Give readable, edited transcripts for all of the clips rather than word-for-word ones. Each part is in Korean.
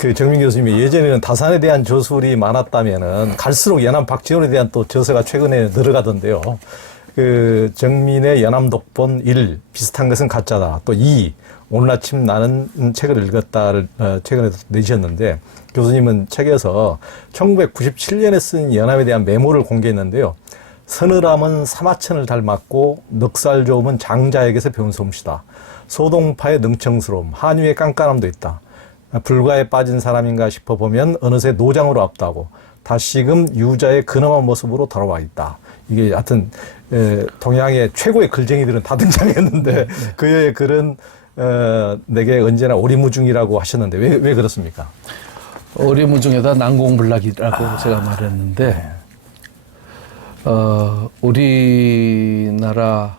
그 정민 교수님이 예전에는 다산에 대한 저술이 많았다면은 갈수록 연암 박지원에 대한 또 저서가 최근에 늘어가던데요. 그 정민의 연암 독본 1 비슷한 것은 가짜다. 또 2 오늘 아침 나는 책을 읽었다를 최근에 내셨는데 교수님은 책에서 1997년에 쓴 연암에 대한 메모를 공개했는데요. 서늘함은 사마천을 닮았고 넉살좋음은 장자에게서 배운 솜씨다. 소동파의 능청스러움, 한유의 깐깐함도 있다. 불가에 빠진 사람인가 싶어 보면 어느새 노장으로 앞다고 다시금 유자의 근엄한 모습으로 돌아와 있다. 이게 하여튼 동양의 최고의 글쟁이들은 다 등장했는데 그의 글은 내게 언제나 오리무중이라고 하셨는데 왜 그렇습니까? 오리무중에다 난공불락이라고 제가 말했는데 우리나라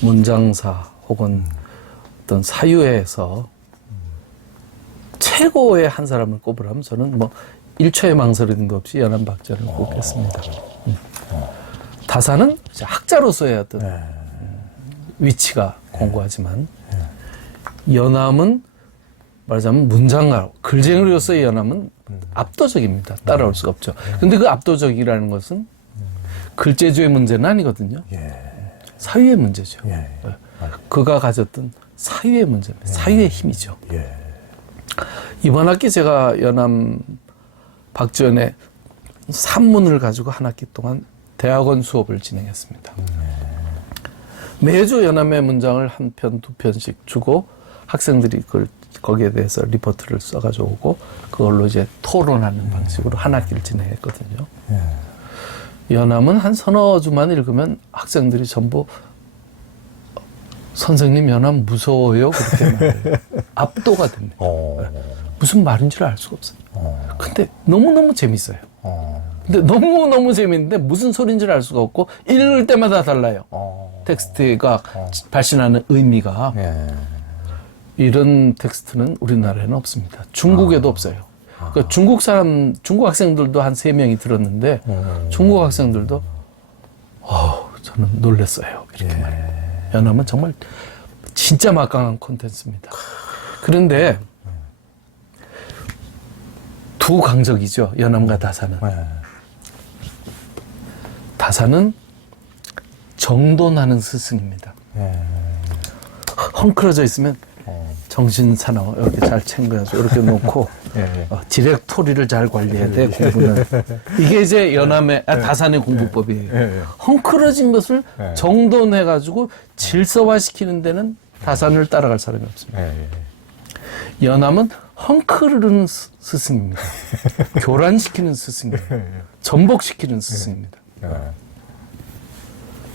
문장사 혹은 어떤 사유에서 최고의 한 사람을 꼽으라면 저는 뭐 1초의 망설임도 없이 연암 박전을 꼽겠습니다. 다산은 학자로서의 어떤 위치가 공고하지만 연암은 말하자면 문장가, 글쟁이로서의 연암은 압도적입니다. 따라올 수가 없죠. 근데 그 압도적이라는 것은 글재주의 문제는 아니거든요. 사유의 문제죠. 그가 가졌던 사유의 문제입니다. 사유의 힘이죠. 이번 학기 제가 연암 박지원의 산문을 가지고 한 학기 동안 대학원 수업을 진행했습니다. 매주 연암의 문장을 한 편, 두 편씩 주고 학생들이 거기에 대해서 리포트를 써가지고 오고 그걸로 이제 토론하는 방식으로 한 학기를 진행했거든요. 연암은 한 서너 주만 읽으면 학생들이 전부 선생님 연암 무서워요 그렇게 말해요. 압도가 됩니다. 무슨 말인지를 알 수가 없어요. 근데 너무너무 재밌어요. 근데 너무너무 재밌는데 무슨 소리인지를 알 수가 없고 읽을 때마다 달라요. 텍스트가 발신하는 의미가. 이런 텍스트는 우리나라에는 없습니다. 중국에도 없어요. 그러니까 중국 학생들도 한 3명이 들었는데 중국 학생들도 저는 놀랐어요. 이렇게 말해요. 연암은 정말 진짜 막강한 콘텐츠입니다. 그런데 두 강적이죠. 연암과 다산은. 다산은 정돈하는 스승입니다. 헝클어져 있으면 정신 사나워 이렇게 잘 챙겨서 이렇게 놓고 디렉토리를 잘 관리해야 돼. 공부는 이게 이제 연암의 다산의 공부법이에요. 헝클어진 것을 정돈해가지고 질서화시키는 데는 다산을 따라갈 사람이 없습니다. 연암은 헝클은 스승입니다. 교란시키는 스승이에요. 전복시키는 스승입니다.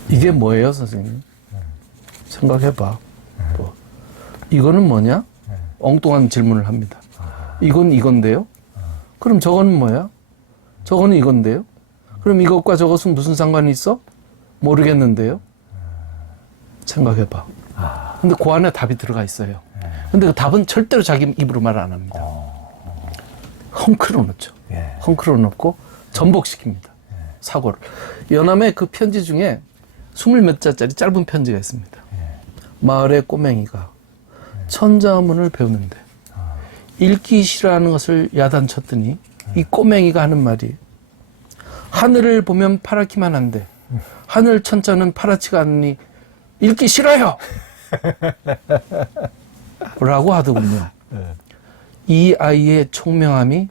이게 뭐예요, 선생님? 생각해봐. 뭐. 이거는 뭐냐? 엉뚱한 질문을 합니다. 이건 이건데요? 그럼 저거는 뭐야? 저거는 이건데요? 그럼 이것과 저것은 무슨 상관이 있어? 모르겠는데요? 생각해봐. 근데 그 안에 답이 들어가 있어요. 근데 그 답은 절대로 자기 입으로 말 안 합니다. 헝클어 놓죠. 헝클어 놓고 전복시킵니다. 사고를. 연암의 그 편지 중에 20몇 자짜리 짧은 편지가 있습니다. 마을의 꼬맹이가 천자문을 배우는데 읽기 싫어하는 것을 야단쳤더니 이 꼬맹이가 하는 말이 하늘을 보면 파랗기만 한데 하늘 천자는 파랗지가 않으니 읽기 싫어요! 라고 하더군요. 이 아이의 총명함이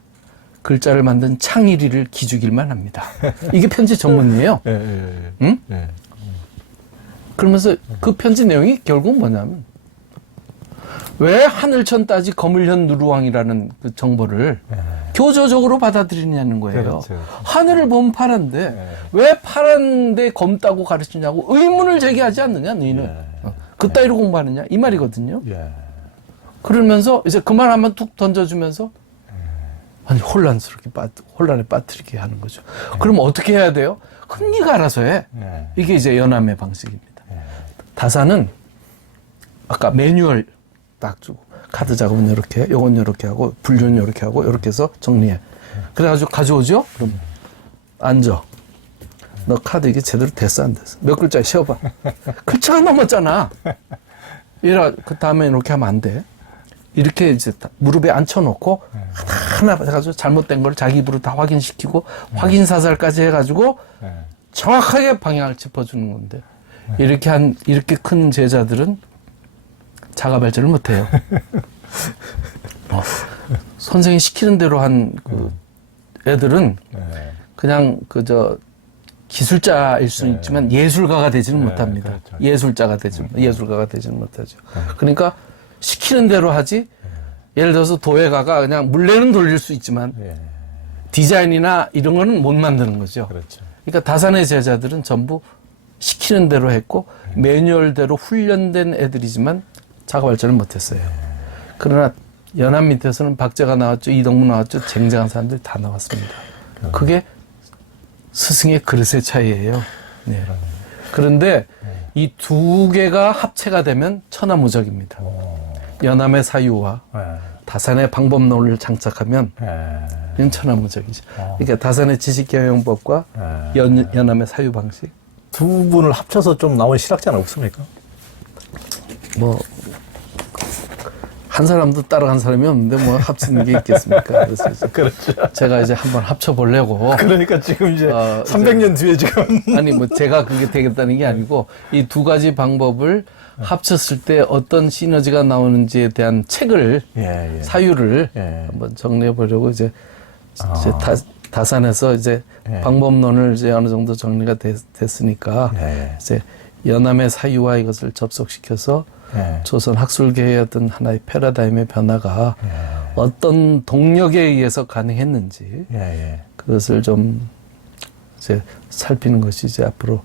글자를 만든 창일이를 기죽일만 합니다. 이게 편지 전문이에요. 응? 그러면서 그 편지 내용이 결국 뭐냐면 왜 하늘천 따지 거물현 누루왕이라는 그 정보를 교조적으로 받아들이냐는 거예요. 그렇죠. 하늘을 보면 파란데 왜 파란데 검다고 가르치냐고 의문을 제기하지 않느냐 너희는. 그따위로 공부하느냐 이 말이거든요. 그러면서 이제 그 말 한번 툭 던져주면서 아니 혼란에 빠뜨리게 하는 거죠. 그럼 어떻게 해야 돼요? 그럼 네가 알아서 해. 이게 이제 연암의 방식입니다. 다산은 아까 매뉴얼 딱 주고 카드 작업은 이렇게, 요건 이렇게 하고 분류는 이렇게 하고 이렇게 해서 정리해. 그래가지고 가져오죠? 그럼 앉아. 너 카드 이게 제대로 됐어 안 됐어? 몇 글자 쉬어봐. 글자가 넘었잖아. 그 다음에 이렇게 하면 안 돼. 이렇게 이제 무릎에 앉혀놓고 하나 해가지고 잘못된 걸 자기 입으로 다 확인시키고 확인 사살까지 해가지고 정확하게 방향을 짚어주는 건데 이렇게 큰 제자들은 자가 발전을 못해요. 선생이 시키는 대로 한 그 애들은 그냥 기술자일 수는 있지만 예술가가 되지는 못합니다. 그렇죠. 예술가가 되지는 못하죠. 그러니까 시키는 대로 하지. 예를 들어서 도예가가 그냥 물레는 돌릴 수 있지만 디자인이나 이런 거는 못 만드는 거죠. 그렇죠. 그러니까 다산의 제자들은 전부 시키는 대로 했고 매뉴얼대로 훈련된 애들이지만 자가 발전을 못했어요. 그러나 연합 밑에서는 박제가 나왔죠, 이동무 나왔죠, 쟁쟁한 사람들이 다 나왔습니다. 그게 스승의 그릇의 차이예요. 네. 그런데 이 두 개가 합체가 되면 천하무적입니다. 연암의 사유와 다산의 방법론을 장착하면 이건 천하무적이죠. 그러니까 다산의 지식경영법과 연암의 사유 방식. 두 분을 합쳐서 좀 나온 실학자는 없습니까? 뭐 한 사람도 따라간 사람이 없는데 뭐 합치는 게 있겠습니까? 그래서 이제 그렇죠. 제가 이제 한번 합쳐보려고. 그러니까 지금 이제 300년 뒤에 지금. 아니 뭐 제가 그게 되겠다는 게 아니고 이 두 가지 방법을 합쳤을 때 어떤 시너지가 나오는지에 대한 책을 사유를 한번 정리해 보려고 이제 다산에서 이제 방법론을 이제 어느 정도 정리가 됐으니까 이제 연암의 사유와 이것을 접속시켜서 조선 학술계의 어떤 하나의 패러다임의 변화가 어떤 동력에 의해서 가능했는지 그것을 좀 이제 살피는 것이 이제 앞으로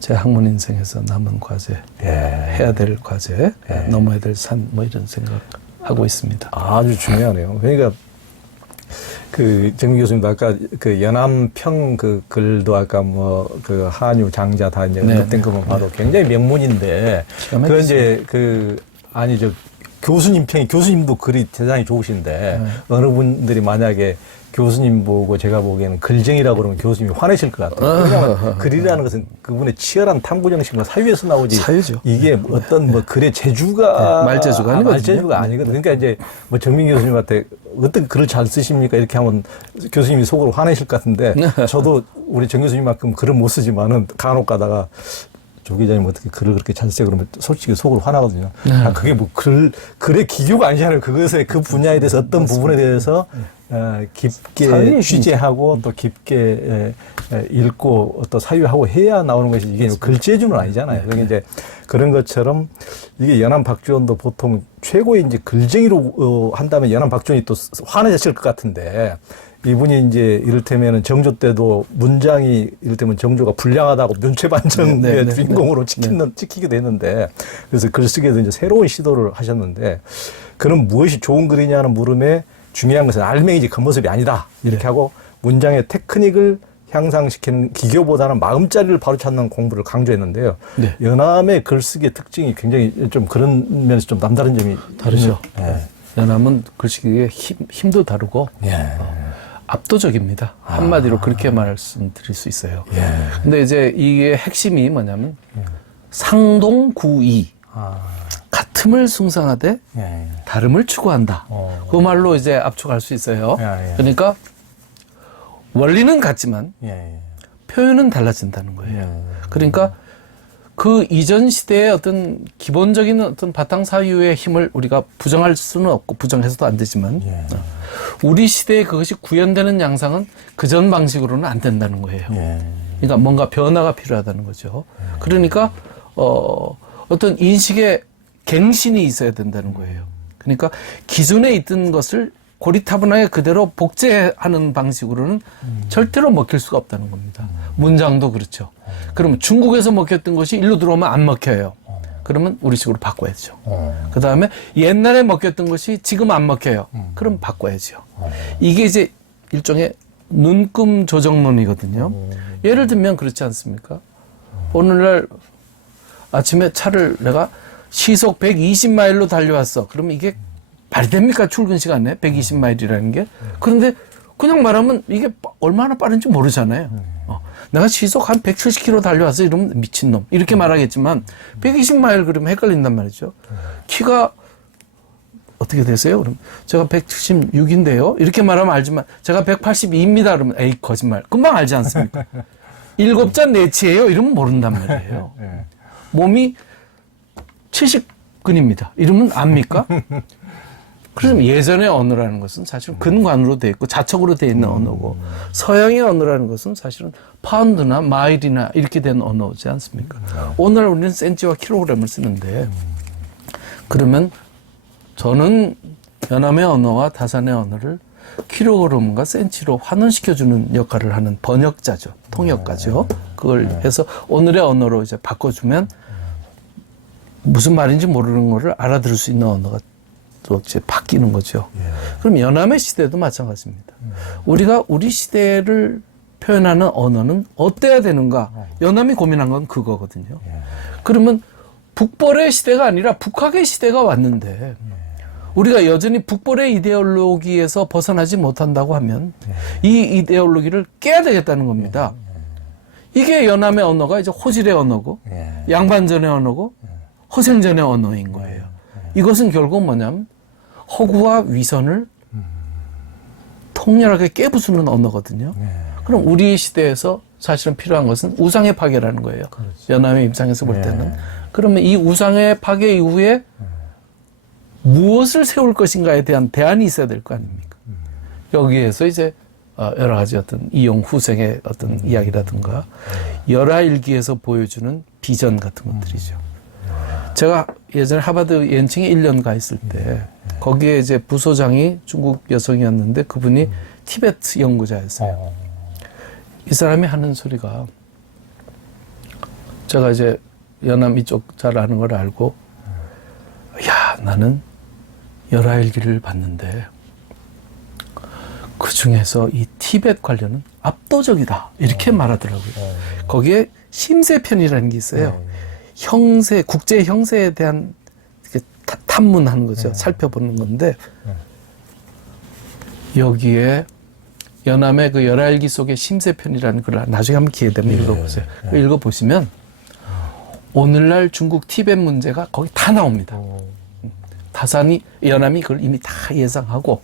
제 학문 인생에서 남은 과제, 해야 될 과제, 넘어야 될 산, 뭐 이런 생각하고 있습니다. 아주 중요하네요. 그러니까 정민 교수님도 아까 연암평 글도 아까 한유 장자 다 이제 언급된 것만 봐도 굉장히 명문인데 그 이제 교수님 평이 교수님도 글이 대단히 좋으신데 어느 분들이 만약에 교수님 보고 제가 보기에는 글쟁이라고 그러면 교수님이 화내실 것 같아요. 왜냐하면 글이라는 것은 그분의 치열한 탐구 정신과 사유에서 나오지. 사유죠. 이게 어떤 글의 재주가 말재주가 아니거든요. 말재주가 아니거든. 그러니까 이제 정민 교수님한테 어떻게 글을 잘 쓰십니까? 이렇게 하면 교수님이 속으로 화내실 것 같은데 저도 우리 정 교수님만큼 글을 못 쓰지만은 간혹 가다가 조 기자님 어떻게 글을 그렇게 잘 쓰세요? 그러면 솔직히 속으로 화나거든요. 그게 뭐 글의 기교가 아니잖아요. 그것의 그 분야에 대해서 어떤 부분에 대해서 깊게 취재하고 또 깊게 읽고 또 사유하고 해야 나오는 것이 이게 글재주는 아니잖아요. 그러니까 이제 그런 것처럼 이게 연암 박지원도 보통 최고의 이제 글쟁이로 한다면 연암 박지원이 또 화내셨을 것 같은데 이분이 이제 이를테면은 정조 때도 문장이 이를테면 정조가 불량하다고 면체반정의 주인공으로 찍히기도 했는데 그래서 글쓰기에도 이제 새로운 시도를 하셨는데 그럼 무엇이 좋은 글이냐는 물음에 중요한 것은 알맹이지 겉모습이 아니다. 이렇게 하고 문장의 테크닉을 향상시키는 기교보다는 마음자리를 바로 찾는 공부를 강조했는데요. 연암의 글쓰기의 특징이 굉장히 좀 그런 면에서 좀 남다른 점이 다르죠. 연암은 글쓰기의 힘도 다르고 압도적입니다. 한마디로 그렇게 말씀드릴 수 있어요. 근데 이제 이게 핵심이 뭐냐면 상동구이. 같음을 숭상하되 다름을 추구한다. 그 말로 이제 압축할 수 있어요. 그러니까 원리는 같지만 표현은 달라진다는 거예요. 그러니까 그 이전 시대의 어떤 기본적인 어떤 바탕 사유의 힘을 우리가 부정할 수는 없고 부정해서도 안 되지만 우리 시대에 그것이 구현되는 양상은 그전 방식으로는 안 된다는 거예요. 그러니까 뭔가 변화가 필요하다는 거죠. 그러니까 어떤 인식의 갱신이 있어야 된다는 거예요. 그러니까 기존에 있던 것을 고리타분하게 그대로 복제하는 방식으로는 절대로 먹힐 수가 없다는 겁니다. 문장도 그렇죠. 그러면 중국에서 먹혔던 것이 일로 들어오면 안 먹혀요. 그러면 우리식으로 바꿔야죠. 그 다음에 옛날에 먹혔던 것이 지금 안 먹혀요. 그럼 바꿔야죠. 이게 이제 일종의 눈금 조정론이거든요. 예를 들면 그렇지 않습니까? 오늘날 아침에 차를 내가 시속 120마일로 달려왔어. 그러면 이게 말이 됩니까? 출근 시간에 120마일이라는 게. 그런데 그냥 말하면 이게 얼마나 빠른지 모르잖아요. 내가 시속 한 170km 달려왔어. 이러면 미친놈. 이렇게 말하겠지만 120마일 그러면 헷갈린단 말이죠. 키가 어떻게 되세요? 그럼 제가 176인데요. 이렇게 말하면 알지만 제가 182입니다. 그러면 에이 거짓말. 금방 알지 않습니까? 7잔 내치예요. 이러면 모른단 말이에요. 몸이 70근입니다. 이러면 압니까? 그래서 예전의 언어라는 것은 사실은 근관으로 되어 있고 자척으로 되어 있는 언어고 서양의 언어라는 것은 사실은 파운드나 마일이나 이렇게 된 언어지 않습니까? 오늘 우리는 센치와 킬로그램을 쓰는데 그러면 저는 연암의 언어와 다산의 언어를 킬로그램과 센치로 환원시켜주는 역할을 하는 번역자죠. 통역가죠. 그걸 해서 오늘의 언어로 이제 바꿔주면 무슨 말인지 모르는 거를 알아들을 수 있는 언어가 또 이제 바뀌는 거죠. 그럼 연암의 시대도 마찬가지입니다. 우리가 우리 시대를 표현하는 언어는 어때야 되는가? 연암이 고민한 건 그거거든요. 그러면 북벌의 시대가 아니라 북학의 시대가 왔는데 우리가 여전히 북벌의 이데올로기에서 벗어나지 못한다고 하면 이 이데올로기를 깨야 되겠다는 겁니다. 이게 연암의 언어가 이제 호질의 언어고 양반전의 언어고 허생전의 언어인 거예요. 이것은 결국 뭐냐면 허구와 위선을 통렬하게 깨부수는 언어거든요. 그럼 우리 시대에서 사실은 필요한 것은 우상의 파괴라는 거예요. 연암의 입장에서 볼 때는. 그러면 이 우상의 파괴 이후에 무엇을 세울 것인가에 대한 대안이 있어야 될 거 아닙니까? 여기에서 이제 여러 가지 어떤 이용 후생의 어떤 이야기라든가 열하일기에서 보여주는 비전 같은 것들이죠. 제가 예전에 하버드 연칭에 1년 가 있을 때 거기에 이제 부소장이 중국 여성이었는데 그분이 티베트 연구자였어요. 이 사람이 하는 소리가 제가 이제 연암 이쪽 잘 아는 걸 알고 야 나는 열하일기를 봤는데 그 중에서 이 티벳 관련은 압도적이다 이렇게 말하더라고요. 거기에 심세편이라는 게 있어요. 형세, 국제 형세에 대한 탐문하는 거죠. 살펴보는 건데 여기에 연암의 그 열하일기 속에 심세편이라는 걸 나중에 한번 기회 되면 읽어보세요. 읽어보시면 오늘날 중국 티벳 문제가 거기 다 나옵니다. 다산이 연암이 그걸 이미 다 예상하고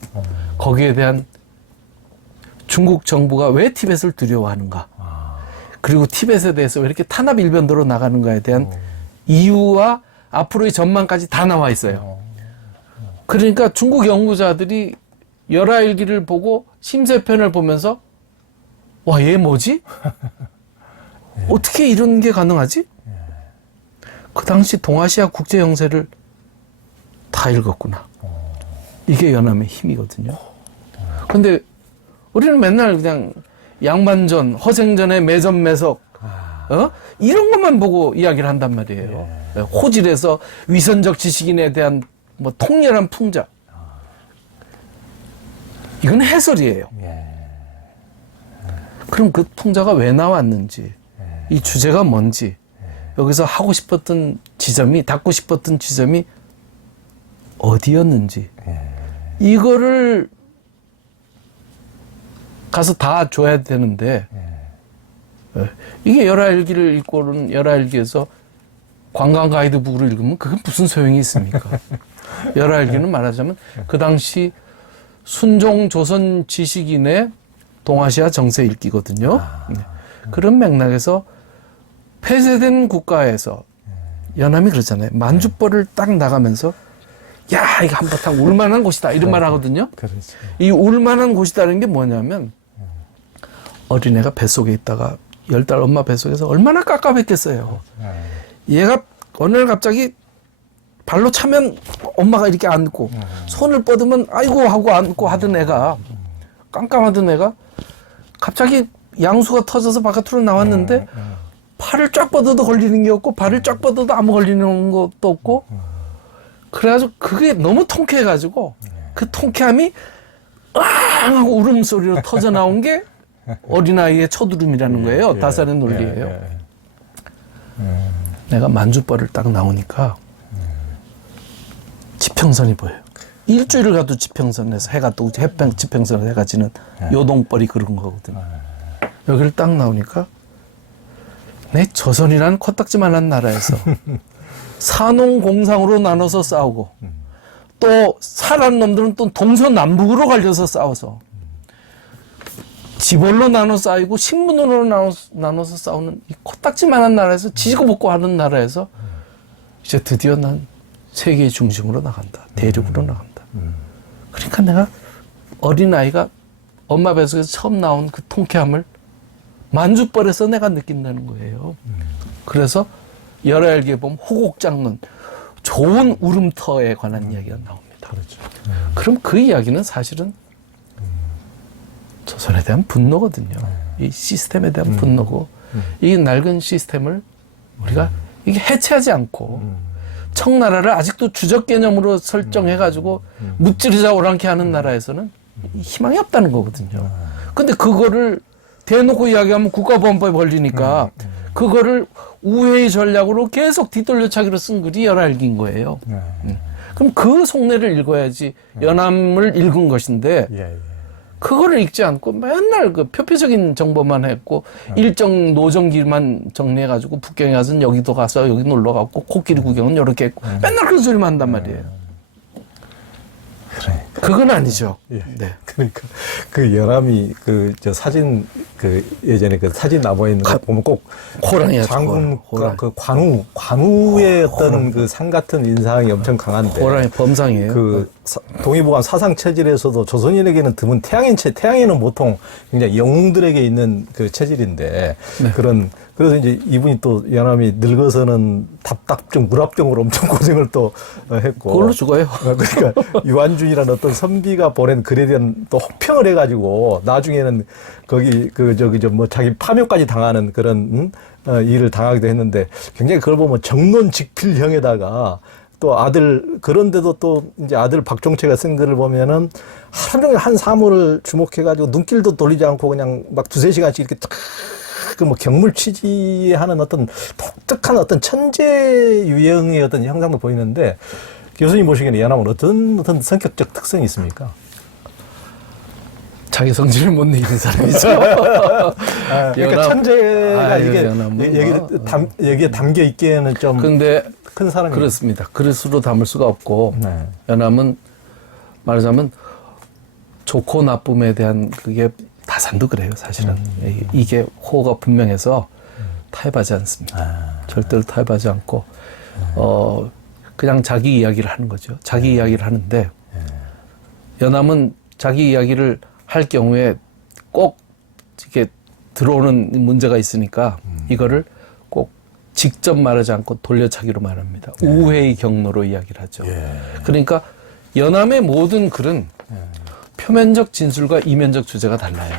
거기에 대한 중국 정부가 왜 티벳을 두려워하는가 그리고 티벳에 대해서 왜 이렇게 탄압 일변도로 나가는가에 대한 이유와 앞으로의 전망까지 다 나와 있어요. 그러니까 중국 연구자들이 열하일기를 보고 심세편을 보면서 와, 얘 뭐지? 어떻게 이런 게 가능하지? 그 당시 동아시아 국제 형세를 다 읽었구나. 이게 연암의 힘이거든요. 근데 우리는 맨날 그냥 양반전, 허생전의 매점매석, 이런 것만 보고 이야기를 한단 말이에요. 호질에서 위선적 지식인에 대한 뭐 통렬한 풍자. 이건 해설이에요. 그럼 그 풍자가 왜 나왔는지, 이 주제가 뭔지, 여기서 하고 싶었던 지점이, 닫고 싶었던 지점이 어디였는지, 이거를 가서 다 줘야 되는데, 이게 열하일기를 읽고는 열하일기에서 관광 가이드북을 읽으면 그게 무슨 소용이 있습니까? 열하일기는 말하자면 그 당시 순종 조선 지식인의 동아시아 정세 읽기거든요. 그런 맥락에서 폐쇄된 국가에서 연암이 그러잖아요. 만주벌을 딱 나가면서 야 이거 한바탕 울만한 곳이다 이런 말 하거든요. 이 울만한 곳이다는 게 뭐냐면 어린애가 뱃속에 있다가 10달 엄마 뱃속에서 얼마나 깝깝했겠어요. 얘가 어느 날 갑자기 발로 차면 엄마가 이렇게 안고 손을 뻗으면 아이고 하고 안고 하던 애가 깜깜하던 애가 갑자기 양수가 터져서 바깥으로 나왔는데 팔을 쫙 뻗어도 걸리는 게 없고 발을 쫙 뻗어도 아무 걸리는 것도 없고 그래가지고 그게 너무 통쾌해가지고 그 통쾌함이 으앙 하고 울음소리로 터져 나온 게 어린아이의 첫 울음이라는 거예요. 다산의 논리예요. 내가 만주벌을 딱 나오니까 지평선이 보여요. 일주일을 가도 지평선에서 해가 또 해평 지평선에서 해가 지는 요동벌이 그런 거거든요. 여기를 딱 나오니까 내 조선이란 코딱지만한 나라에서 산홍공상으로 나눠서 싸우고 또 살아난 놈들은 또 동서남북으로 갈려서 싸워서 지벌로 나눠 쌓이고 신문으로 나눠서 싸우는 이 코딱지만한 나라에서 지지고 볶고 하는 나라에서 이제 드디어 난 세계의 중심으로 나간다. 대륙으로 나간다. 그러니까 내가 어린아이가 엄마 뱃속에서 처음 나온 그 통쾌함을 만주벌에서 내가 느낀다는 거예요. 그래서 열알기에 보면 호곡장론, 좋은 울음터에 관한 이야기가 나옵니다. 그렇죠. 그럼 그 이야기는 사실은 조선에 대한 분노거든요. 이 시스템에 대한 분노고, 이 낡은 시스템을 우리가 이게 해체하지 않고 청나라를 아직도 주적 개념으로 설정해가지고 무찌르자 오랑캐 하는 나라에서는 희망이 없다는 거거든요. 근데 그거를 대놓고 이야기하면 국가보안법에 걸리니까 그거를 우회의 전략으로 계속 뒤돌려차기로 쓴 글이 열알기인 거예요. 그럼 그 속내를 읽어야지 연암을 읽은 것인데 그거를 읽지 않고 맨날 그 표피적인 정보만 했고 일정 노정기만 정리해가지고 북경에 가서 여기도 가서 여기 놀러 가고 코끼리 구경은 이렇게 했고 맨날 그런 소리만 한단 말이에요. 그건 아니죠. 예. 네. 그러니까 그 연암이 그 저 사진 그 예전에 그 사진 나무에 있는 거 보면 꼭 호랑이야. 장군 호랑이. 그 관우의 어떤 그 산 같은 인상이 엄청 강한데 호랑이 범상이에요. 그 동의보감 사상 체질에서도 조선인에게는 드문 태양인은 보통 굉장히 영웅들에게 있는 그 체질인데 그래서 이제 이분이 또 연암이 늙어서는 답답증, 물압증으로 엄청 고생을 또 했고 그걸로 죽어요. 그러니까 유한준이라는 어떤 선비가 보낸 글에 대한 또 혹평을 해가지고 나중에는 거기 뭐 자기 파묘까지 당하는 그런 일을 당하기도 했는데 굉장히 그걸 보면 정론직필형에다가 또 아들 그런데도 또 이제 아들 박종채가 쓴 글을 보면은 하루 종일 한 사물을 주목해가지고 눈길도 돌리지 않고 그냥 막 두세 시간씩 이렇게 그 뭐 경물 취지하는 어떤 독특한 어떤 천재 유형의 어떤 형상도 보이는데 교수님 보시기에는 연암은 어떤 성격적 특성이 있습니까? 자기 성질을 못 내는 사람이죠. 그러니까 천재가 이게 연암은 여기에 담겨 있기에는 좀 근데 큰 사람이 그렇습니다. 그릇으로 담을 수가 없고 연암은 말하자면 좋고 나쁨에 대한 그게 다산도 그래요. 사실은 이게 호가 분명해서 타협하지 않습니다. 절대로 타협하지 않고 그냥 자기 이야기를 하는 거죠. 자기 이야기를 하는데 연암은 자기 이야기를 할 경우에 꼭 이렇게 들어오는 문제가 있으니까 이거를 꼭 직접 말하지 않고 돌려차기로 말합니다. 우회의 경로로 이야기를 하죠. 그러니까 연암의 모든 글은 표면적 진술과 이면적 주제가 달라요.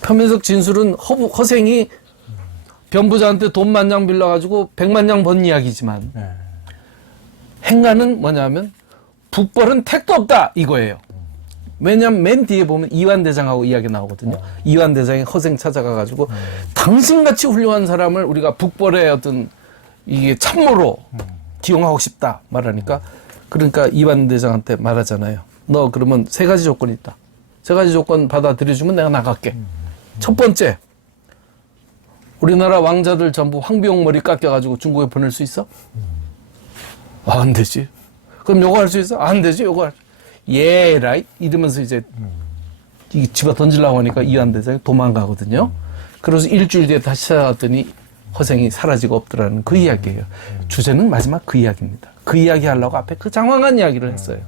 표면적 진술은 허생이 변부자한테 돈 만냥 빌려가지고 100만냥 번 이야기지만 행간은 뭐냐면 북벌은 택도 없다 이거예요. 왜냐하면 맨 뒤에 보면 이완대장하고 이야기 나오거든요. 이완대장이 허생 찾아가가지고 당신같이 훌륭한 사람을 우리가 북벌의 어떤 이게 참모로 기용하고 싶다 말하니까 그러니까 이완대장한테 말하잖아요. 너 그러면 세 가지 조건이 있다. 세 가지 조건 받아들여주면 내가 나갈게. 첫 번째, 우리나라 왕자들 전부 황비용 머리 깎여가지고 중국에 보낼 수 있어? 안 되지. 그럼 요거 할 수 있어? 안 되지. 요거 할 수. 예, 라이 이러면서 이제 집어 던지려고 하니까 이완대장이 도망가거든요. 그래서 일주일 뒤에 다시 찾아왔더니 허생이 사라지고 없더라는 그 이야기예요. 주제는 마지막 그 이야기입니다. 그 이야기 하려고 앞에 그 장황한 이야기를 했어요.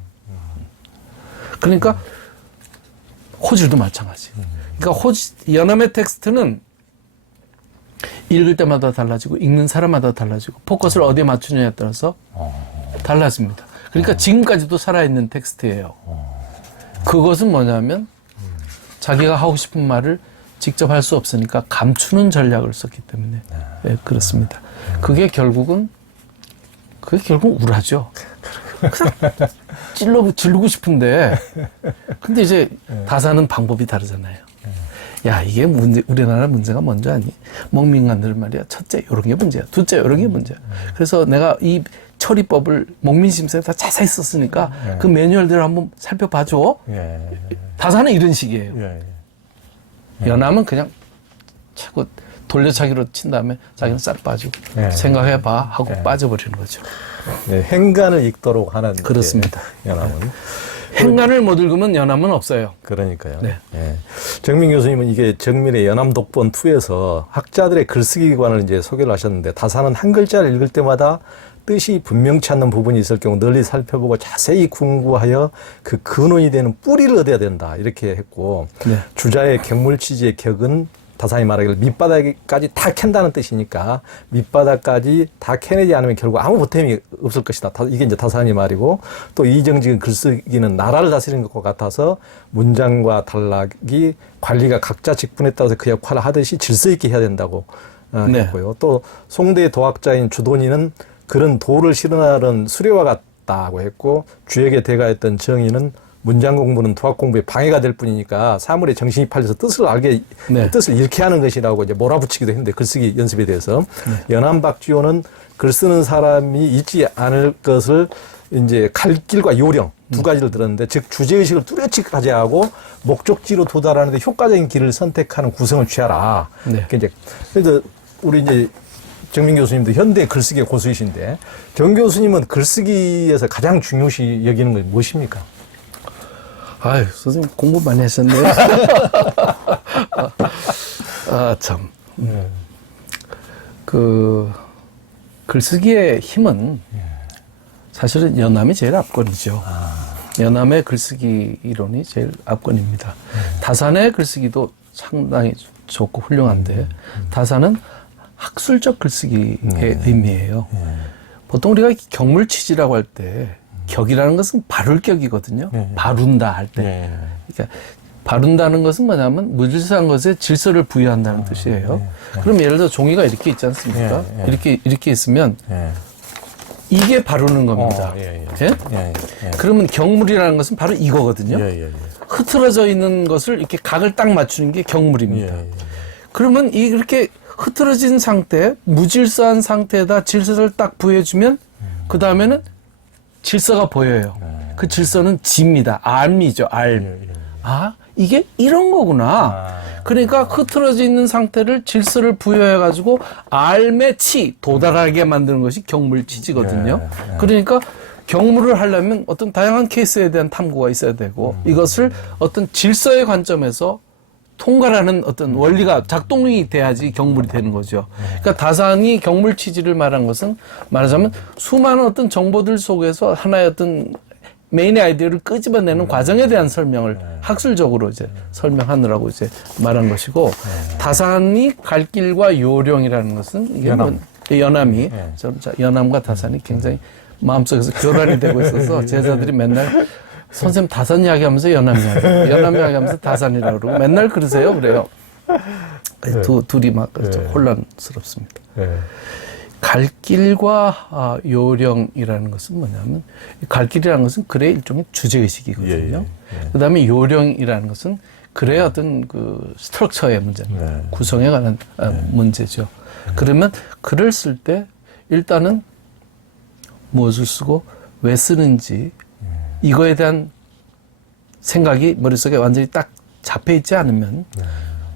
그러니까 호질도 마찬가지. 그러니까 연암의 텍스트는 읽을 때마다 달라지고 읽는 사람마다 달라지고 포커스를 어디에 맞추느냐에 따라서 달라집니다. 그러니까 지금까지도 살아있는 텍스트예요. 그것은 뭐냐면 자기가 하고 싶은 말을 직접 할 수 없으니까 감추는 전략을 썼기 때문에 네, 그렇습니다. 그게 결국 우라죠. 지르고 싶은데 근데 이제 다사는 방법이 다르잖아요. 야, 이게 우리나라 문제가 뭔지 아니? 목민관들 말이야. 첫째, 요런 게 문제야. 둘째, 요런 게 문제야. 그래서 내가 이 처리법을 목민심사에 다 자세히 썼으니까 그 매뉴얼대로 한번 살펴봐줘. 다사는 이런 식이에요. 연암은 그냥 자꾸 돌려차기로 친 다음에 자기는 싹 빠지고 생각해봐 하고 빠져버리는 거죠. 네, 행간을 읽도록 하는 그렇습니다. 연암은. 행간을 못 읽으면 연암은 없어요. 그러니까요. 네. 예. 정민 교수님은 이게 정민의 연암 독본 2에서 학자들의 글쓰기관을 이제 소개를 하셨는데 다사는 한 글자를 읽을 때마다 뜻이 분명치 않는 부분이 있을 경우 널리 살펴보고 자세히 궁구하여 그 근원이 되는 뿌리를 얻어야 된다. 이렇게 했고 네. 주자의 객물치지의 격은 다산이 말하기를 밑바닥까지 다 캔다는 뜻이니까 밑바닥까지 다 캐내지 않으면 결국 아무 보탬이 없을 것이다. 이게 이제 다산이 말이고 또 이정직은 글쓰기는 나라를 다스리는 것과 같아서 문장과 단락이 관리가 각자 직분에 따라서 그 역할을 하듯이 질서 있게 해야 된다고 네. 했고요. 또 송대 도학자인 주돈이는 그런 도를 실현하는 수레와 같다고 했고 주역의 대가였던 정의는 문장 공부는 도학 공부에 방해가 될 뿐이니까 사물에 정신이 팔려서 뜻을 알게 네. 뜻을 잃게 하는 것이라고 이제 몰아붙이기도 했는데 글쓰기 연습에 대해서 연암 박지호는 글 쓰는 사람이 잊지 않을 것을 이제 갈길과 요령 두 가지를 들었는데 즉 주제의식을 뚜렷이 가져야하고 목적지로 도달하는데 효과적인 길을 선택하는 구성을 취하라. 네. 그래서 우리 이제 정민 교수님도 현대 글쓰기 고수이신데 정 교수님은 글쓰기에서 가장 중요시 여기는 건 무엇입니까? 아유, 선생님 공부 많이 하셨네요. 참. 그, 글쓰기의 힘은 사실은 연암이 제일 압권이죠. 연암의 글쓰기 이론이 제일 압권입니다. 다산의 글쓰기도 상당히 좋고 훌륭한데 다산은 학술적 글쓰기의 의미예요. 보통 우리가 격물치지라고 할 때 격이라는 것은 바를 격이거든요. 바룬다 할 때. 그러니까 바룬다는 것은 뭐냐면 무질서한 것에 질서를 부여한다는 뜻이에요. 그럼 예를 들어 종이가 이렇게 있지 않습니까? 이렇게 있으면 이게 바르는 겁니다. 예? 그러면 격물이라는 것은 바로 이거거든요. 흐트러져 있는 것을 이렇게 각을 딱 맞추는 게 격물입니다. 그러면 이렇게 흐트러진 상태, 무질서한 상태에다 질서를 딱 부여주면 그 다음에는 질서가 보여요. 그 질서는 지입니다. 알미죠. 알. 아, 이게 이런 거구나. 그러니까 흐트러져 있는 상태를 질서를 부여해가지고 알매 치, 도달하게 만드는 것이 격물치지거든요. 그러니까 격물을 하려면 어떤 다양한 케이스에 대한 탐구가 있어야 되고 이것을 어떤 질서의 관점에서 통과라는 어떤 원리가 작동이 돼야지 격물이 되는 거죠. 그러니까 다산이 격물 취지를 말한 것은 말하자면 수많은 어떤 정보들 속에서 하나의 어떤 메인의 아이디어를 끄집어내는 과정에 대한 설명을 학술적으로 이제 설명하느라고 이제 말한 것이고 다산이 갈 길과 요령이라는 것은 이게 연암이 연암과 다산이 굉장히 마음속에서 교란이 되고 있어서 제자들이 맨날 선생님 다산 이야기하면서 연암 이야기하면서 다산이라고 그러고 맨날 그러세요. 그래요. 둘이 막 혼란스럽습니다. 갈 길과 요령이라는 것은 뭐냐면 갈 길이라는 것은 글의 일종의 주제의식이거든요. 그다음에 요령이라는 것은 글의 어떤 그 스트럭처의 문제, 구성에 관한 문제죠. 그러면 글을 쓸 때 일단은 무엇을 쓰고 왜 쓰는지 이거에 대한 생각이 머릿속에 완전히 딱 잡혀 있지 않으면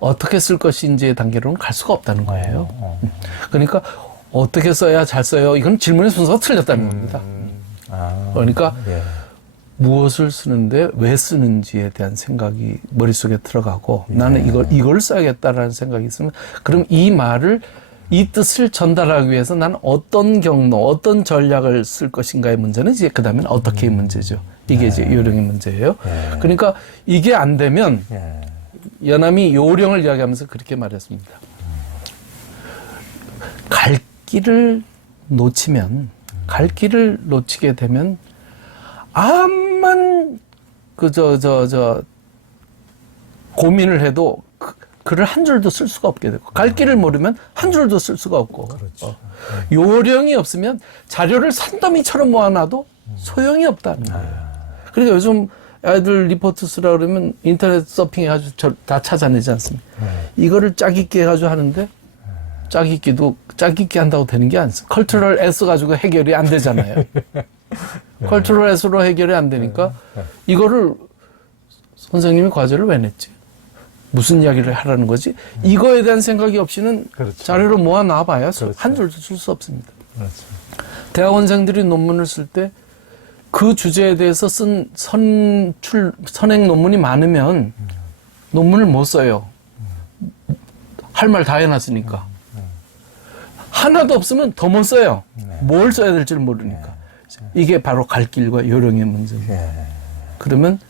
어떻게 쓸 것인지의 단계로는 갈 수가 없다는 거예요. 그러니까 어떻게 써야 잘 써요? 이건 질문의 순서가 틀렸다는 겁니다. 그러니까 무엇을 쓰는데 왜 쓰는지에 대한 생각이 머릿속에 들어가고 나는 이걸 써야겠다라는 생각이 있으면 그럼 이 뜻을 전달하기 위해서 나는 어떤 경로, 어떤 전략을 쓸 것인가의 문제는 이제 그 다음에는 어떻게의 문제죠. 이게 이제 요령의 문제예요. 그러니까 이게 안 되면 연암이 요령을 이야기하면서 그렇게 말했습니다. 갈 길을 놓치게 되면 암만 고민을 해도 글을 한 줄도 쓸 수가 없게 되고 갈 길을 모르면 한 줄도 쓸 수가 없고 요령이 없으면 자료를 산더미처럼 모아놔도 소용이 없다는 거예요. 그러니까 요즘 아이들 리포트 쓰라 그러면 인터넷 서핑해가지고 다 찾아내지 않습니까? 이거를 짜깁기 해가지고 하는데 짜깁기 한다고 되는 게 아니죠. 컬처럴 S 가지고 해결이 안 되잖아요. 컬처럴 S로 해결이 안 되니까 이거를 선생님이 과제를 왜 냈지? 무슨 이야기를 하라는 거지? 이거에 대한 생각이 없이는 자료를 모아 놔봐야 한 줄도 쓸 수 없습니다. 대학원생들이 논문을 쓸 때 그 주제에 대해서 쓴 선행 논문이 많으면 논문을 못 써요. 할 말 다 해놨으니까. 하나도 없으면 더 못 써요. 뭘 써야 될지 모르니까. 이게 바로 갈 길과 요령의 문제입니다. 그러면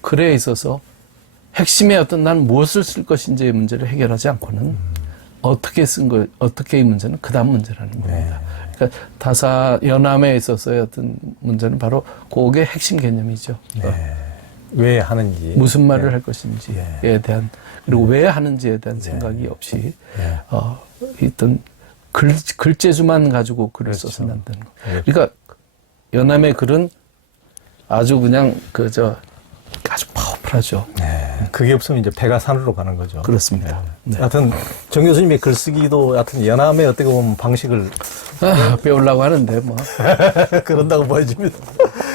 글에 있어서 핵심의 어떤 난 무엇을 쓸 것인지의 문제를 해결하지 않고는 어떻게 어떻게의 문제는 그 다음 문제라는 겁니다. 그러니까 연암에 있어서의 어떤 문제는 바로 그게 핵심 개념이죠. 왜 하는지. 무슨 말을 할 것인지에 대한, 그리고 왜 하는지에 대한 생각이 없이, 어떤 글재주만 가지고 글을 써서는 안 되는 거. 그러니까 연암의 글은 아주 그냥 아주 파워풀하죠. 그게 없으면 이제 배가 산으로 가는 거죠. 그렇습니다. 네. 하여튼 정 교수님의 글쓰기도 하여튼 연암의 어떻게 보면 방식을 배우려고 하는데 뭐 그런다고 보여집니다.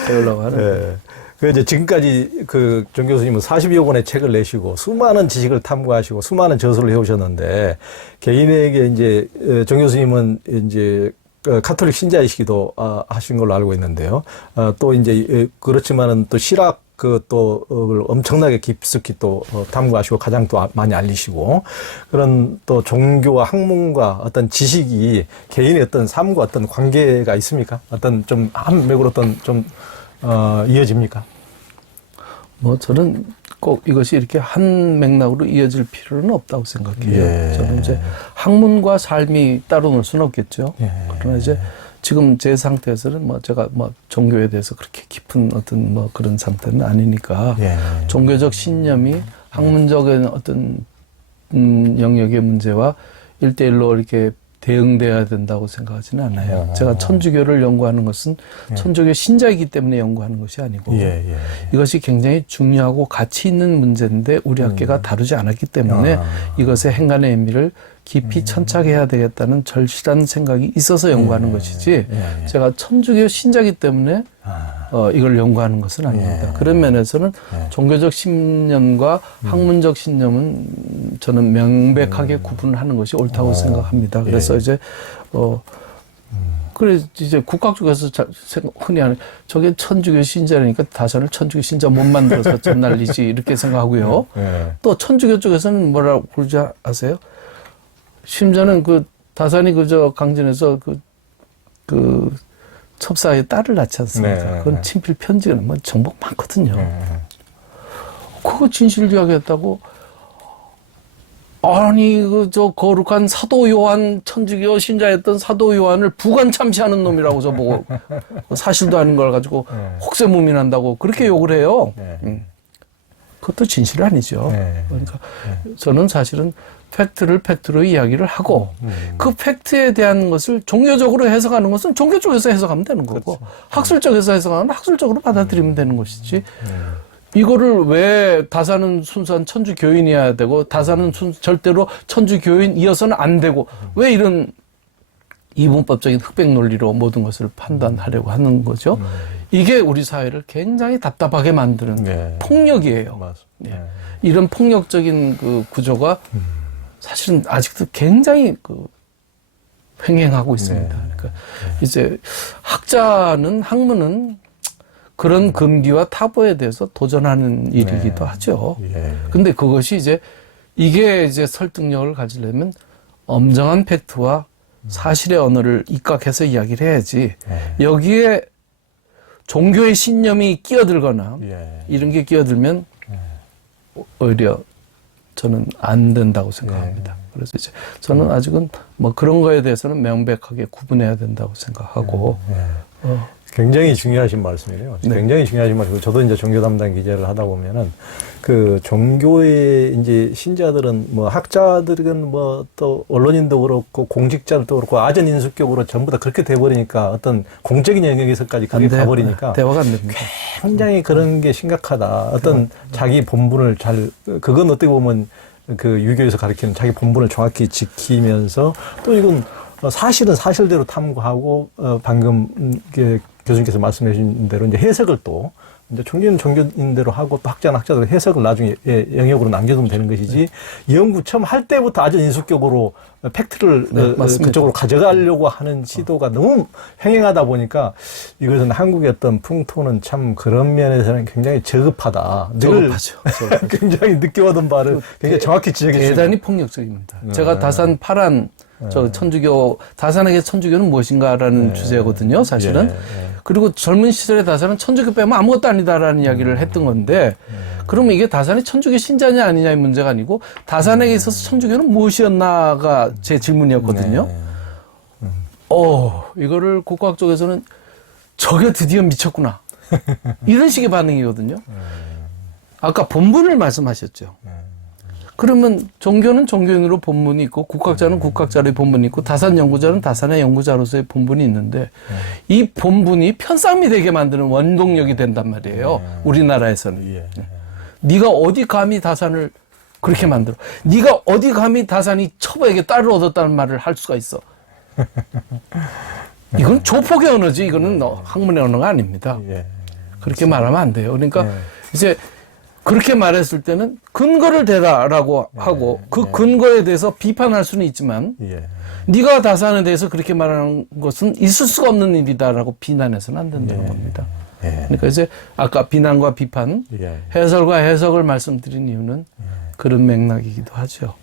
배우려고 하는데. 그 이제 지금까지 그 정 교수님은 40여 권의 책을 내시고 수많은 지식을 탐구하시고 수많은 저술을 해오셨는데 개인에게 이제 정 교수님은 이제 카톨릭 신자이시기도 하신 걸로 알고 있는데요. 또 이제 그렇지만은 또 실학 또 엄청나게 깊숙이 또 탐구하시고 가장 또 많이 알리시고 그런 또 종교와 학문과 어떤 지식이 개인의 어떤 삶과 어떤 관계가 있습니까? 어떤 좀 한 맥으로 어떤 좀 이어집니까? 뭐 저는 꼭 이것이 이렇게 한 맥락으로 이어질 필요는 없다고 생각해요. 저는 이제 학문과 삶이 따로 놀 수는 없겠죠. 그러나 이제 지금 제 상태에서는 뭐 제가 뭐 종교에 대해서 그렇게 깊은 어떤 뭐 그런 상태는 아니니까 종교적 신념이 학문적인 어떤 영역의 문제와 1대1로 이렇게 대응돼야 된다고 생각하지는 않아요. 제가 천주교를 연구하는 것은 천주교 신자이기 때문에 연구하는 것이 아니고 이것이 굉장히 중요하고 가치 있는 문제인데 우리 학계가 다루지 않았기 때문에 이것의 행간의 의미를 깊이 천착해야 되겠다는 절실한 생각이 있어서 연구하는 것이지 제가 천주교 신자이기 때문에 이걸 연구하는 것은 아닙니다. 그런 면에서는 종교적 신념과 학문적 신념은 저는 명백하게 구분하는 것이 옳다고 생각합니다. 그래서 이제 그래 이제 국학 쪽에서 흔히 하는 저게 천주교 신자라니까 다산을 천주교 신자 못 만들어서 전날리지 이렇게 생각하고요. 또 천주교 쪽에서는 뭐라고 그러지 아세요? 심지어는 다산이 강진에서 그 첩사의 딸을 낳지 않습니까? 그건 친필 편지가 뭐 정보 많거든요. 그거 진실을 이야기했다고. 아니, 거룩한 사도 요한, 천주교 신자였던 사도 요한을 부관 참시하는 놈이라고 저보고 사실도 아닌 걸 가지고 혹세무민한다고 그렇게 욕을 해요. 그것도 진실이 아니죠. 그러니까 저는 사실은 팩트를 팩트로 이야기를 하고 그 팩트에 대한 것을 종교적으로 해석하는 것은 종교 쪽에서 해석하면 되는 거고 학술적에서 해석하면 학술적으로 받아들이면 되는 것이지 이거를 왜 다산은 순수한 천주교인이어야 되고 다산은 절대로 천주교인이어서는 안 되고 왜 이런 이분법적인 흑백 논리로 모든 것을 판단하려고 하는 거죠. 이게 우리 사회를 굉장히 답답하게 만드는 폭력이에요. 이런 폭력적인 그 구조가 사실은 아직도 굉장히 횡행하고 있습니다. 그러니까 이제 학문은 그런 금기와 타보에 대해서 도전하는 일이기도 하죠. 근데 그것이 이게 설득력을 가지려면 엄정한 팩트와 사실의 언어를 입각해서 이야기를 해야지 여기에 종교의 신념이 끼어들거나 이런 게 끼어들면 오히려 저는 안 된다고 생각합니다. 그래서 저는 아직은 뭐 그런 거에 대해서는 명백하게 구분해야 된다고 생각하고 굉장히 중요하신 말씀이에요. 굉장히 중요하신 말이고 저도 이제 종교 담당 기자를 하다 보면은 그 종교의 이제 신자들은 뭐 학자들은 뭐 또 언론인도 그렇고 공직자들도 그렇고 아전 인수격으로 전부 다 그렇게 돼버리니까 어떤 공적인 영역에서까지 그게 가버리니까 대화가 안 됩니다. 굉장히 그런 게 심각하다. 어떤 자기 본분을 그건 어떻게 보면 그 유교에서 가르치는 자기 본분을 정확히 지키면서 또 이건 사실은 사실대로 탐구하고 방금 교수님께서 말씀해 주신 대로 이제 해석을 또 이제 종교는 종교인대로 하고 또 학자는 학자대로 해석을 나중에 영역으로 남겨두면 되는 것이지 연구 처음 할 때부터 아주 인수격으로 팩트를 맞습니다. 그쪽으로 가져가려고 하는 시도가 너무 횡행하다 보니까 이것은 한국의 어떤 풍토는 참 그런 면에서는 굉장히 저급하다. 늘 저급하죠. 굉장히 느껴오던 바를 굉장히 정확히 지적했습니다. 대단히 폭력적입니다. 제가 다산 파란 저 천주교 다산에게 천주교는 무엇인가라는 주제거든요, 사실은. 그리고 젊은 시절에 다산은 천주교 빼면 아무것도 아니다라는 이야기를 했던 건데, 그러면 이게 다산이 천주교 신자냐 아니냐의 문제가 아니고 다산에게 있어서 천주교는 무엇이었나가 제 질문이었거든요. 이거를 국과학 쪽에서는 저게 드디어 미쳤구나. 이런 식의 반응이거든요. 아까 본문을 말씀하셨죠. 그러면 종교는 종교인으로 본문이 있고 국학자는 국학자의 본문이 있고 다산 연구자는 다산의 연구자로서의 본문이 있는데 이 본문이 편싸움이 되게 만드는 원동력이 된단 말이에요. 우리나라에서는. 네가 어디 감히 다산을 그렇게 만들어. 네가 어디 감히 다산이 첩에게 딸을 얻었다는 말을 할 수가 있어. 이건 조폭의 언어지. 이거는 학문의 언어가 아닙니다. 그렇게 말하면 안 돼요. 그러니까 이제 그렇게 말했을 때는 근거를 대라라고 하고 그 근거에 대해서 비판할 수는 있지만 네가 다산에 대해서 그렇게 말하는 것은 있을 수가 없는 일이다라고 비난해서는 안 된다는 겁니다. 그러니까 이제 아까 비난과 비판, 해설과 해석을 말씀드린 이유는 그런 맥락이기도 하죠.